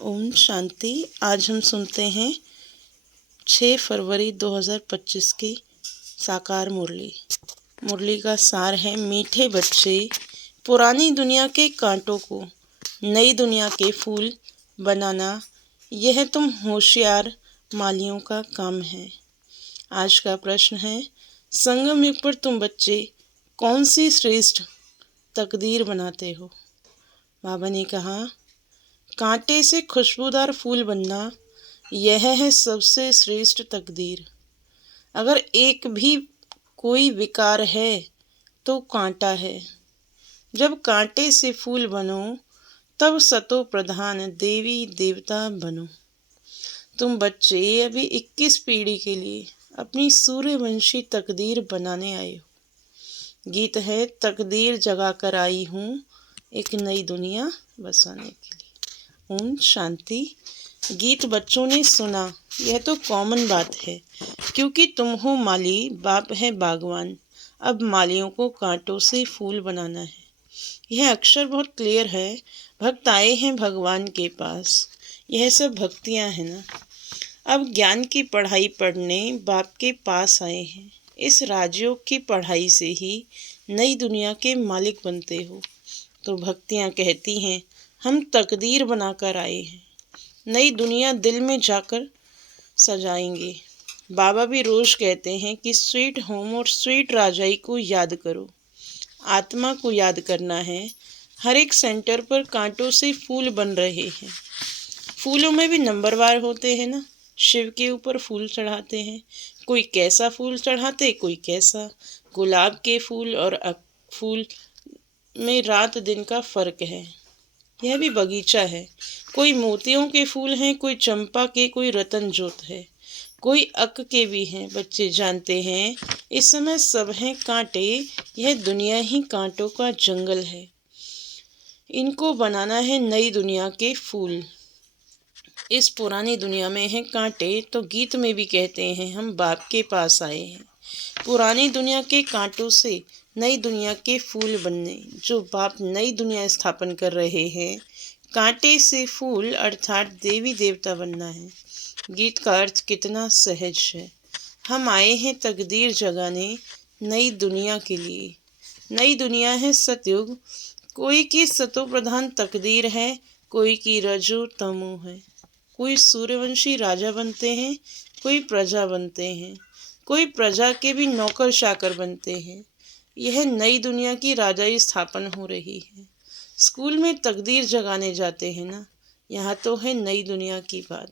ओम शांति। आज हम सुनते हैं 6 फरवरी 2025 की साकार मुरली। मुरली का सार है, मीठे बच्चे, पुरानी दुनिया के कांटों को नई दुनिया के फूल बनाना, यह तुम होशियार मालियों का काम है। आज का प्रश्न है, संगम युग पर तुम बच्चे कौन सी श्रेष्ठ तकदीर बनाते हो? बाबा ने कहा, कांटे से खुशबूदार फूल बनना, यह है सबसे श्रेष्ठ तकदीर। अगर एक भी कोई विकार है तो कांटा है। जब कांटे से फूल बनो तब सतो प्रधान देवी देवता बनो। तुम बच्चे अभी 21 पीढ़ी के लिए अपनी सूर्यवंशी तकदीर बनाने आए हो। गीत है, तकदीर जगा कर आई हूँ एक नई दुनिया बसाने के लिए। ओम शांति। गीत बच्चों ने सुना, यह तो कॉमन बात है, क्योंकि तुम हो माली, बाप है बागवान। अब मालियों को कांटों से फूल बनाना है। यह अक्षर बहुत क्लियर है। भक्त आए हैं भगवान के पास, यह सब भक्तियां हैं ना। अब ज्ञान की पढ़ाई पढ़ने बाप के पास आए हैं। इस राजयोग की पढ़ाई से ही नई दुनिया के मालिक बनते हो। तो भक्तियां कहती हैं, हम तकदीर बनाकर आए हैं, नई दुनिया दिल में जाकर सजाएंगे। बाबा भी रोज कहते हैं कि स्वीट होम और स्वीट राजाई को याद करो। आत्मा को याद करना है। हर एक सेंटर पर कांटों से फूल बन रहे हैं। फूलों में भी नंबरवार होते हैं ना। शिव के ऊपर फूल चढ़ाते हैं, कोई कैसा फूल चढ़ाते, कोई कैसा। गुलाब के फूल और फूल में रात दिन का फर्क है। यह भी बगीचा है। कोई मोतियों के फूल हैं, कोई चंपा के, कोई रतन जोत है, कोई अक के भी हैं। बच्चे जानते हैं इस समय सब हैं कांटे। यह दुनिया ही कांटों का जंगल है। इनको बनाना है नई दुनिया के फूल। इस पुरानी दुनिया में हैं कांटे, तो गीत में भी कहते हैं हम बाप के पास आए हैं। पुरानी दुनिया के कांटों से नई दुनिया के फूल बनने, जो बाप नई दुनिया स्थापन कर रहे हैं। कांटे से फूल अर्थात देवी देवता बनना है। गीत का अर्थ कितना सहज है। हम आए हैं तकदीर जगाने नई दुनिया के लिए। नई दुनिया है सतयुग। कोई की सतो प्रधान तकदीर है, कोई की रजो तमो है। कोई सूर्यवंशी राजा बनते हैं, कोई प्रजा बनते हैं, कोई प्रजा के भी नौकर चाकर बनते हैं। यह नई दुनिया की राजाई स्थापन हो रही है। स्कूल में तकदीर जगाने जाते हैं ना, यहाँ तो है नई दुनिया की बात।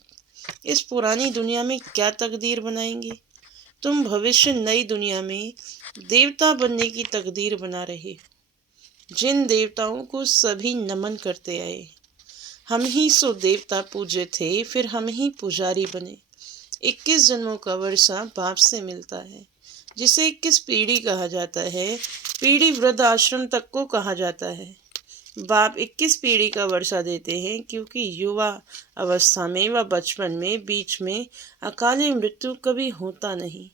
इस पुरानी दुनिया में क्या तकदीर बनाएंगे? तुम भविष्य नई दुनिया में देवता बनने की तकदीर बना रहे हो, जिन देवताओं को सभी नमन करते आए। हम ही सो देवता पूजे थे, फिर हम ही पुजारी बने। 21 जन्मों का वर्षा बाप से मिलता है, जिसे 21 पीढ़ी कहा जाता है। पीढ़ी वृद्ध आश्रम तक को कहा जाता है। बाप 21 पीढ़ी का वर्षा देते हैं, क्योंकि युवा अवस्था में व बचपन में बीच में अकाली मृत्यु कभी होता नहीं,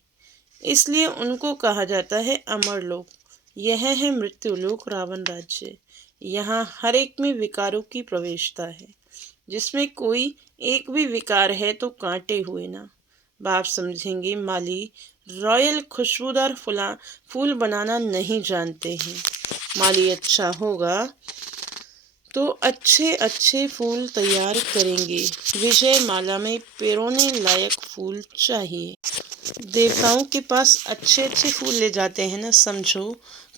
इसलिए उनको कहा जाता है अमर लोक। यह है मृत्यु लोक, रावण राज्य। यहाँ हर एक में विकारों की प्रवेशता है। जिसमें कोई एक भी विकार है तो कांटे हुए ना। बाप समझेंगे माली रॉयल खुशबूदार फूल बनाना नहीं जानते हैं। माली अच्छा होगा तो अच्छे अच्छे फूल तैयार करेंगे। विजय माला में पिरोने लायक फूल चाहिए। देवताओं के पास अच्छे अच्छे फूल ले जाते हैं ना। समझो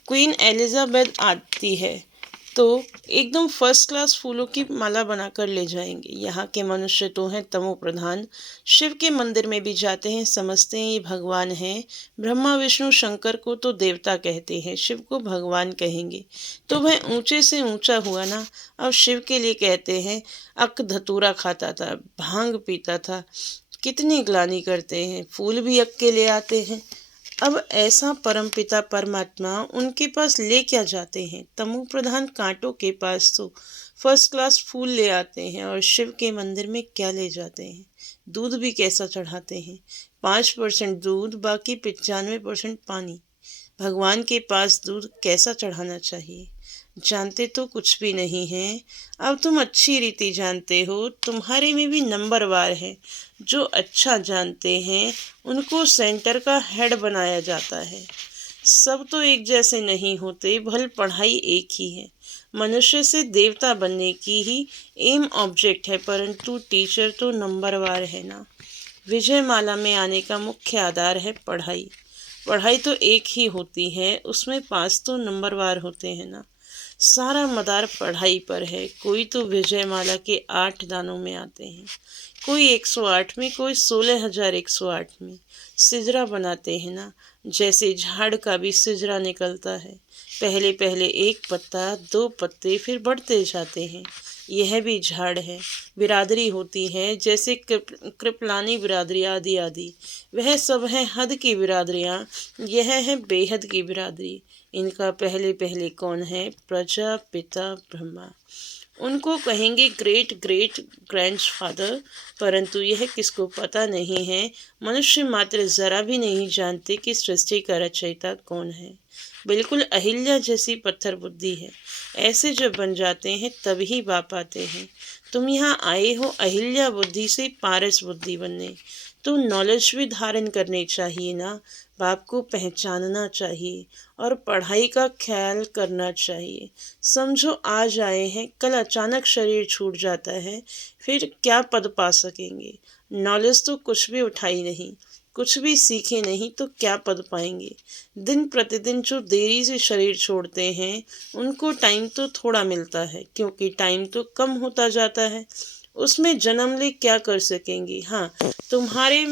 क्वीन एलिजाबेथ आती है तो एकदम फर्स्ट क्लास फूलों की माला बनाकर ले जाएंगे। यहाँ के मनुष्य तो हैं तमो प्रधान। शिव के मंदिर में भी जाते हैं, समझते हैं ये भगवान हैं। ब्रह्मा विष्णु शंकर को तो देवता कहते हैं, शिव को भगवान कहेंगे तो वह ऊंचे से ऊंचा हुआ ना। अब शिव के लिए कहते हैं अक धतूरा खाता था, भांग पीता था। कितनी ग्लानि करते हैं, फूल भी अक के ले आते हैं। अब ऐसा परमपिता परमात्मा उनके पास ले क्या जाते हैं? तमो प्रधान कांटों के पास तो फर्स्ट क्लास फूल ले आते हैं। और शिव के मंदिर में क्या ले जाते हैं? दूध भी कैसा चढ़ाते हैं? 5% दूध, बाकी 95% पानी। भगवान के पास दूध कैसा चढ़ाना चाहिए? जानते तो कुछ भी नहीं हैं। अब तुम अच्छी रीति जानते हो, तुम्हारे में भी नंबरवार है। जो अच्छा जानते हैं उनको सेंटर का हेड बनाया जाता है। सब तो एक जैसे नहीं होते, भल पढ़ाई एक ही है। मनुष्य से देवता बनने की ही एम ऑब्जेक्ट है, परंतु टीचर तो नंबरवार है ना। विजयमाला में आने का मुख्य आधार है पढ़ाई। पढ़ाई तो एक ही होती है, उसमें 5 तो नंबरवार होते हैं ना। सारा मदार पढ़ाई पर है। कोई तो विजयमाला के 8 दानों में आते हैं, कोई 108 में, कोई 16,108 में। सिजरा बनाते हैं ना, जैसे झाड़ का भी सिजरा निकलता है। पहले पहले एक पत्ता, 2 पत्ते, फिर बढ़ते जाते हैं। यह भी झाड़ है। बिरादरी होती है, जैसे कृपलानी बिरादरी आदि आदि। वह सब है हद की बिरादरियाँ, यह है बेहद की बिरादरी। इनका पहले पहले कौन है? प्रजापिता ब्रह्मा। उनको कहेंगे ग्रेट ग्रेट ग्रैंडफादर, परंतु यह किसको पता नहीं है। मनुष्य मात्र जरा भी नहीं जानते कि सृष्टि का रचयिता कौन है। बिल्कुल अहिल्या जैसी पत्थर बुद्धि है। ऐसे जब बन जाते हैं तभी बाप आते हैं। तुम यहाँ आए हो अहिल्या बुद्धि से पारस बुद्धि बनने, तो नॉलेज भी धारण करनी चाहिए ना। बाप को पहचानना चाहिए और पढ़ाई का ख्याल करना चाहिए। समझो आज आए हैं, कल अचानक शरीर छूट जाता है, फिर क्या पद पा सकेंगे? नॉलेज तो कुछ भी उठाई नहीं, कुछ भी सीखे नहीं, तो क्या पद पाएंगे? दिन प्रतिदिन जो देरी से शरीर छोड़ते हैं उनको टाइम तो थोड़ा मिलता है, क्योंकि टाइम तो कम होता जाता है। उसमें जन्म ले क्या कर सकेंगे? हाँ, तुम्हारे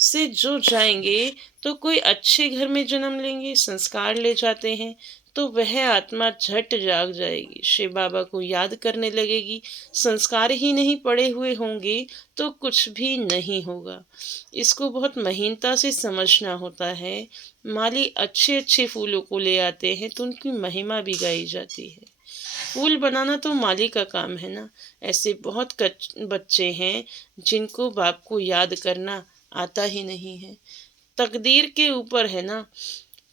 से जो जाएंगे तो कोई अच्छे घर में जन्म लेंगे, संस्कार ले जाते हैं, तो वह आत्मा झट जाग जाएगी, शिव बाबा को याद करने लगेगी। संस्कार ही नहीं पड़े हुए होंगे तो कुछ भी नहीं होगा। इसको बहुत महीनता से समझना होता है। माली अच्छे अच्छे फूलों को ले आते हैं तो उनकी महिमा भी गाई जाती है। फूल बनाना तो माली का काम है ना। ऐसे बहुत बच्चे हैं जिनको बाप को याद करना आता ही नहीं है। तकदीर के ऊपर है ना,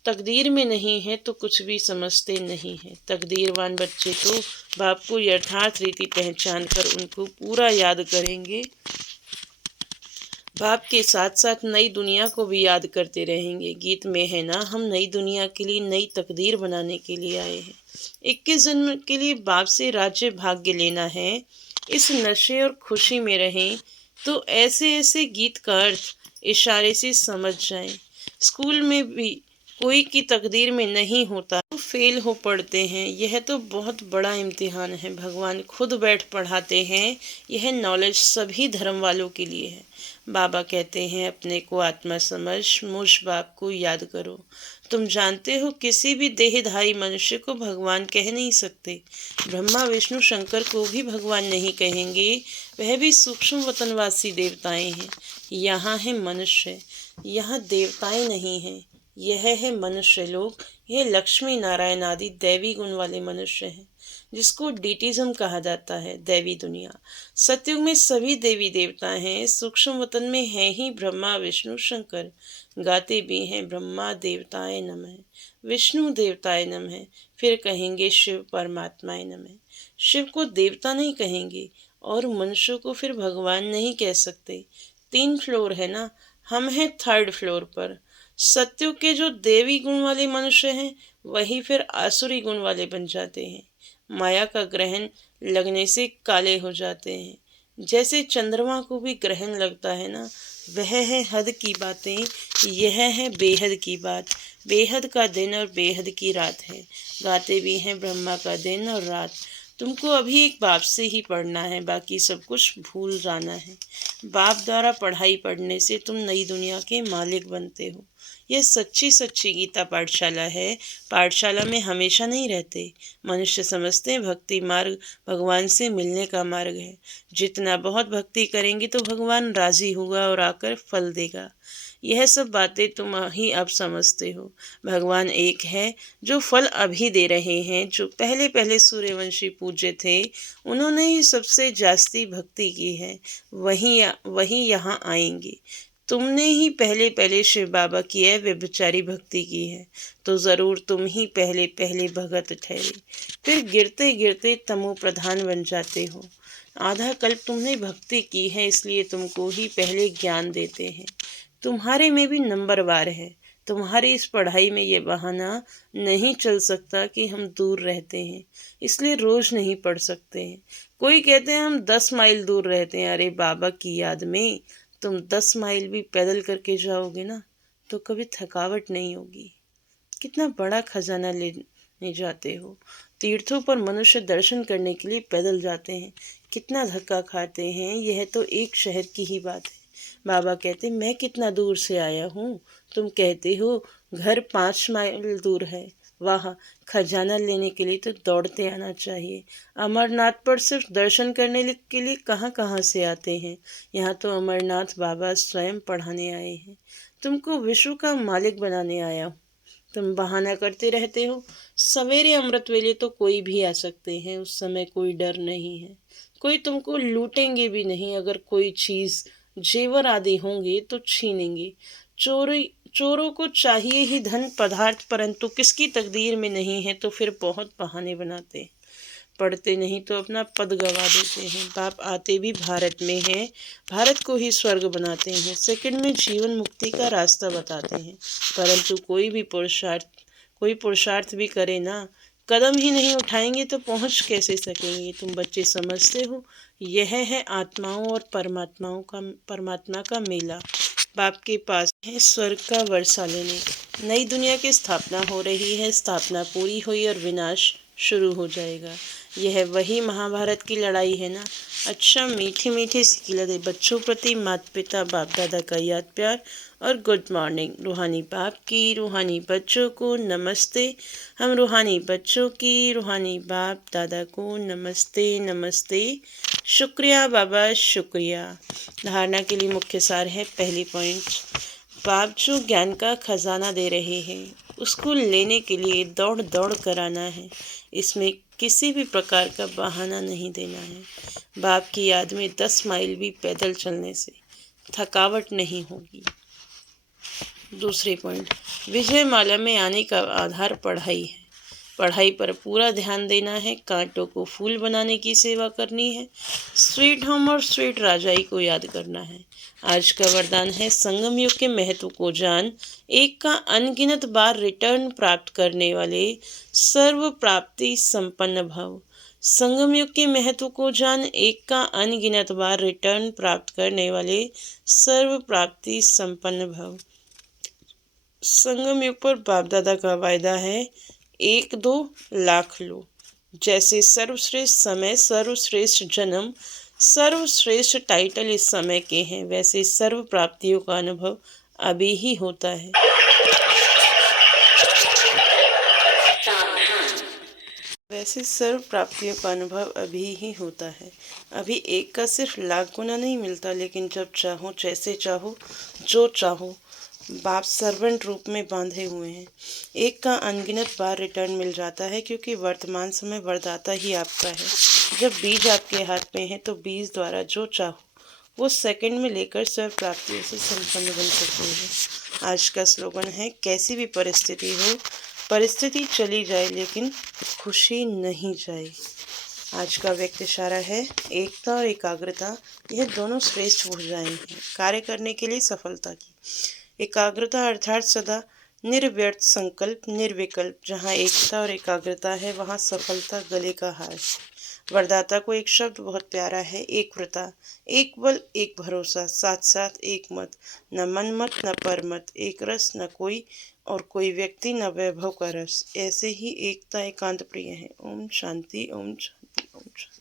तकदीर में नहीं है तो कुछ भी समझते नहीं है। तकदीरवान बच्चे तो बाप को यथार्थ रीति पहचान कर उनको पूरा याद करेंगे। बाप के साथ साथ नई दुनिया को भी याद करते रहेंगे। गीत में है ना, हम नई दुनिया के लिए नई तकदीर बनाने के लिए आए हैं। 21 जन्म के लिए बाप से राज्य भाग्य लेना है। इस नशे और खुशी में रहें तो ऐसे ऐसे गीत का अर्थ इशारे से समझ जाएं। स्कूल में भी कोई की तकदीर में नहीं होता तो फेल हो पड़ते हैं। यह तो बहुत बड़ा इम्तिहान है। भगवान खुद बैठ पढ़ाते हैं। यह नॉलेज सभी धर्म वालों के लिए है। बाबा कहते हैं अपने को आत्मा समझ, मुझ बाप को याद करो। तुम जानते हो किसी भी देहधारी मनुष्य को भगवान कह नहीं सकते। ब्रह्मा विष्णु शंकर को भी भगवान नहीं कहेंगे, वह भी सूक्ष्म वतनवासी देवताएं हैं। यहाँ है मनुष्य, यहाँ देवताएं नहीं हैं। यह है मनुष्य लोग। यह लक्ष्मी नारायण आदि दैवी गुण वाले मनुष्य हैं, जिसको डीटिज्म कहा जाता है, दैवी दुनिया। सतयुग में सभी देवी देवता हैं। सूक्ष्म वतन में है ही ब्रह्मा विष्णु शंकर। गाते भी हैं ब्रह्मा देवताय नमः, विष्णु देवताय नमः, फिर कहेंगे शिव परमात्माय नमः। शिव को देवता नहीं कहेंगे और मनुष्य को फिर भगवान नहीं कह सकते। 3 फ्लोर है ना, हम हैं 3rd फ्लोर पर। सत्युग के जो देवी गुण वाले मनुष्य हैं वही फिर आसुरी गुण वाले बन जाते हैं। माया का ग्रहण लगने से काले हो जाते हैं। जैसे चंद्रमा को भी ग्रहण लगता है ना, वह है हद की बातें, यह है बेहद की बात। बेहद का दिन और बेहद की रात है। गाते भी हैं ब्रह्मा का दिन और रात। तुमको अभी एक बाप से ही पढ़ना है, बाकी सब कुछ भूल जाना है। बाप द्वारा पढ़ाई पढ़ने से तुम नई दुनिया के मालिक बनते हो। यह सच्ची सच्ची गीता पाठशाला है। पाठशाला में हमेशा नहीं रहते। मनुष्य समझते हैं भक्ति मार्ग भगवान से मिलने का मार्ग है। जितना बहुत भक्ति करेंगे तो भगवान राजी होगा और आकर फल देगा। यह सब बातें तुम ही अब समझते हो। भगवान एक है जो फल अभी दे रहे हैं। जो पहले पहले सूर्यवंशी पूज्य थे उन्होंने ही सबसे जास्ती भक्ति की है, वही यहाँ आएंगे। तुमने ही पहले पहले शिव बाबा की है व्यभिचारी भक्ति की है, तो ज़रूर तुम ही पहले पहले भगत ठहरे। फिर गिरते गिरते तमो प्रधान बन जाते हो। आधा कल्प तुमने भक्ति की है, इसलिए तुमको ही पहले ज्ञान देते हैं। तुम्हारे में भी नंबरवार है। तुम्हारी इस पढ़ाई में ये बहाना नहीं चल सकता कि हम दूर रहते हैं, इसलिए रोज़ नहीं पढ़ सकते हैं। कोई कहते हैं हम 10 माइल दूर रहते हैं। अरे बाबा की याद में तुम 10 माइल भी पैदल करके जाओगे ना, तो कभी थकावट नहीं होगी। कितना बड़ा खजाना लेने जाते हो। तीर्थों पर मनुष्य दर्शन करने के लिए पैदल जाते हैं, कितना धक्का खाते हैं। यह तो एक शहर की ही बात है। बाबा कहते मैं कितना दूर से आया हूँ, तुम कहते हो घर 5 माइल दूर है। वाह, खजाना लेने के लिए तो दौड़ते आना चाहिए। अमरनाथ पर सिर्फ दर्शन करने के लिए कहाँ कहाँ से आते हैं। यहाँ तो अमरनाथ बाबा स्वयं पढ़ाने आए हैं। तुमको विश्व का मालिक बनाने आया हूँ। तुम बहाना करते रहते हो। सवेरे अमृत वेले तो कोई भी आ सकते हैं, उस समय कोई डर नहीं है। कोई तुमको लूटेंगे भी नहीं। अगर कोई चीज़ जेवर आदि होंगे तो छीनेंगे। चोरों को चाहिए ही धन पदार्थ, परंतु किसकी तकदीर में नहीं है तो फिर बहुत बहाने बनाते हैं। पढ़ते नहीं तो अपना पद गवा देते हैं। बाप आते भी भारत में हैं, भारत को ही स्वर्ग बनाते हैं। सेकंड में जीवन मुक्ति का रास्ता बताते हैं, परंतु कोई पुरुषार्थ भी करे ना, कदम ही नहीं उठाएंगे तो पहुंच कैसे सकेंगे। तुम बच्चे समझते हो यह है आत्माओं और परमात्मा का मेला। बाप के पास है स्वर्ग का वर्षा लेने। नई दुनिया की स्थापना हो रही है। स्थापना पूरी हुई और विनाश शुरू हो जाएगा। यह वही महाभारत की लड़ाई है ना। अच्छा, मीठी मीठी सिकिलते बच्चों प्रति माता पिता बाप दादा का याद प्यार और गुड मॉर्निंग। रूहानी बाप की रूहानी बच्चों को नमस्ते। हम रूहानी बच्चों की रूहानी बाप दादा को नमस्ते नमस्ते। शुक्रिया बाबा, शुक्रिया। धारणा के लिए मुख्य सार है। पहली पॉइंट, बाप जो ज्ञान का खजाना दे रहे हैं उसको लेने के लिए दौड़ दौड़ कर आना है। इसमें किसी भी प्रकार का बहाना नहीं देना है। बाप की याद में 10 माइल भी पैदल चलने से थकावट नहीं होगी। दूसरी पॉइंट, विजय माला में आने का आधार पढ़ाई है। पढ़ाई पर पूरा ध्यान देना है। कांटों को फूल बनाने की सेवा करनी है। स्वीट होम और स्वीट राजाई को याद करना है। आज का वरदान है संगम युग के महत्व को जान, एक का अनगिनत बार रिटर्न प्राप्त करने वाले सर्व प्राप्ति संपन्न भव। संगम युग के महत्व को जान, एक का अनगिनत बार रिटर्न प्राप्त करने वाले सर्व प्राप्ति संपन्न भव। संगम युग पर बाप दादा का वायदा है 1-2 लाख लो। जैसे सर्वश्रेष्ठ समय, सर्वश्रेष्ठ जन्म, सर्वश्रेष्ठ टाइटल इस समय के हैं, वैसे सर्व प्राप्तियों का अनुभव अभी ही होता है। अभी एक का सिर्फ लाख गुना नहीं मिलता, लेकिन जब चाहो, जैसे चाहो, जो चाहो, बाप सर्वेंट रूप में बांधे हुए हैं। एक का अनगिनत बार रिटर्न मिल जाता है, क्योंकि वर्तमान समय वरदाता ही आपका है। जब बीज आपके हाथ में है तो बीज द्वारा जो चाहो वो सेकंड में लेकर सर्व प्राप्तियों से संपन्न बन सकते हैं। आज का स्लोगन है, कैसी भी परिस्थिति हो, परिस्थिति चली जाए लेकिन खुशी नहीं जाए। आज का व्यक्त इशारा है, एकता और एकाग्रता, यह दोनों श्रेष्ठ ऊर्जाएं हैं कार्य करने के लिए सफलता की। एकाग्रता अर्थात सदा निर्व्यर्थ संकल्प, निर्विकल्प। जहाँ एकता और एकाग्रता है वहाँ सफलता गले का हार। वरदाता को एक शब्द बहुत प्यारा है, एक व्रता, एक बल, एक भरोसा, साथ साथ एक मत, न मन मत न पर मत, एक रस न कोई और कोई व्यक्ति न वैभव का रस। ऐसे ही एकता एकांत प्रिय है। ओम शांति, ओम शांति, ओम शांति।